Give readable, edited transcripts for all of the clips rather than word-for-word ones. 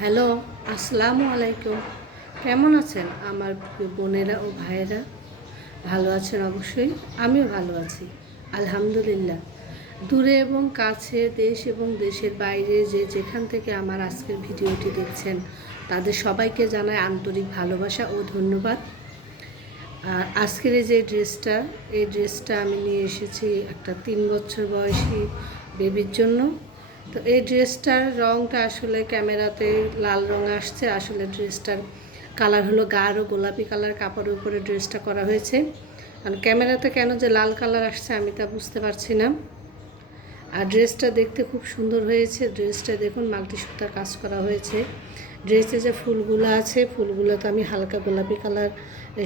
Hello, আসসালামু আলাইকুম। কেমন আছেন আমার প্রিয় বোনেরা ও ভাইয়েরা? ভালো আছেন অবশ্যই। আমিও ভালো আছি, আলহামদুলিল্লাহ। দূরে এবং কাছে, দেশ এবং দেশের বাইরে যে যেখান থেকে আমার আজকের ভিডিওটি দেখছেন, তাদের সবাইকে জানাই আন্তরিক ভালোবাসা ও ধন্যবাদ। আর আজকের এই ড্রেসটা আমি নিয়ে এসেছি একটা 3 বছর বয়সী বেবির জন্য। তো এই ড্রেসটার রঙটা আসলে ক্যামেরাতে লাল রঙ আসছে, আসলে ড্রেসটার কালার হলো গাঢ় গোলাপি কালার কাপড়ের উপরে ড্রেসটা করা হয়েছে। কারণ ক্যামেরাতে কেন যে লাল কালার আসছে আমি তা বুঝতে পারছি না। আর ড্রেসটা দেখতে খুব সুন্দর হয়েছে। ড্রেসটা দেখুন মাল্টি সুতার কাজ করা হয়েছে। ড্রেসে যে ফুলগুলো আছে ফুলগুলোতে আমি হালকা গোলাপি কালার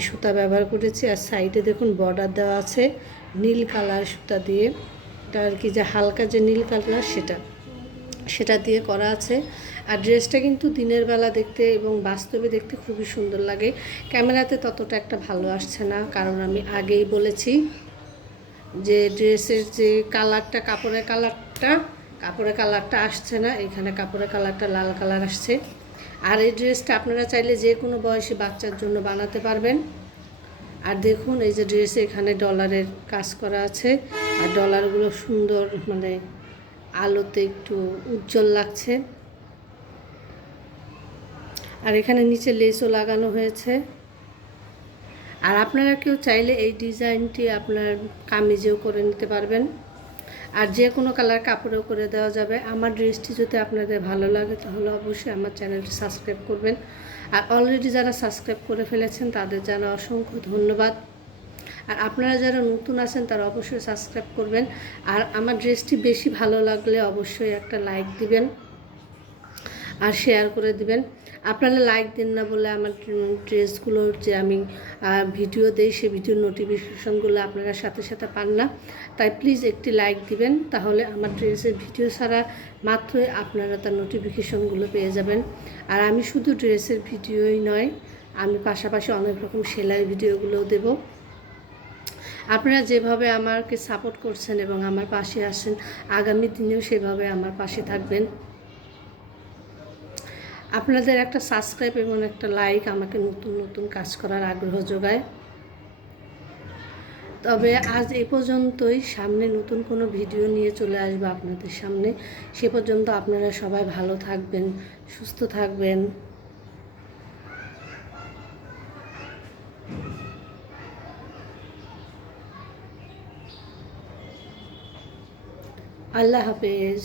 সুতা ব্যবহার করেছি। আর সাইডে দেখুন বর্ডার দেওয়া আছে নীল কালার সুতা দিয়ে, এটা আর কি যে হালকা যে নীল কালার সেটা দিয়ে করা আছে। আর ড্রেসটা কিন্তু দিনের বেলা দেখতে এবং বাস্তবে দেখতে খুবই সুন্দর লাগে। ক্যামেরাতে ততটা একটা ভালো আসছে না, কারণ আমি আগেই বলেছি যে ড্রেসের যে কালারটা কাপড়ের কালারটা আসছে না, এখানে কাপড়ের কালারটা লাল কালার আসছে। আর এই ড্রেসটা আপনারা চাইলে যে কোনো বয়সী বাচ্চার জন্য বানাতে পারবেন। আর দেখুন এই যে ড্রেসে এখানে ডলারের কাজ করা আছে, আর ডলারগুলো সুন্দর আলোতে একটু উজ্জ্বল লাগছে। আর এখানে নিচে লেসও লাগানো হয়েছে। আর আপনারা কেউ চাইলে এই ডিজাইনটি আপনার কামিজেও করে নিতে পারবেন, আর যে কোনো কালার কাপড়েও করে দেওয়া যাবে। আমার ড্রেসটি যদি আপনাদের ভালো লাগে তাহলে অবশ্যই আমার চ্যানেলটি সাবস্ক্রাইব করবেন। আর অলরেডি যারা সাবস্ক্রাইব করে ফেলেছেন তাদের জানা অসংখ্য ধন্যবাদ। আর আপনারা যারা নতুন আছেন তারা অবশ্যই সাবস্ক্রাইব করবেন। আর আমার ড্রেসটি বেশি ভালো লাগলে অবশ্যই একটা লাইক দিবেন আর শেয়ার করে দিবেন। আপনারা লাইক দেন না বলে আমার ড্রেসগুলোর যে আমি ভিডিও দেই সেই ভিডিওর নোটিফিকেশনগুলো আপনারা সাথে সাথে পান না। তাই প্লিজ একটি লাইক দিবেন, তাহলে আমার ড্রেসের ভিডিও ছাড়া মাত্রই আপনারা তার নোটিফিকেশনগুলো পেয়ে যাবেন। আর আমি শুধু ড্রেসের ভিডিওই নয়, আমি পাশাপাশি অনেক রকম সেলাই ভিডিওগুলোও দেব। আপনারা যেভাবে আমাকে সাপোর্ট করছেন এবং আমার পাশে আসেন, আগামী দিনেও সেভাবে আমার পাশে থাকবেন। আপনাদের একটা সাবস্ক্রাইব এবং একটা লাইক আমাকে নতুন নতুন কাজ করার আগ্রহ যোগায়। তবে আজ এই পর্যন্তই। সামনে নতুন কোনো ভিডিও নিয়ে চলে আসবো আপনাদের সামনে। সে পর্যন্ত আপনারা সবাই ভালো থাকবেন, সুস্থ থাকবেন। আল্লাহ হাফেজ।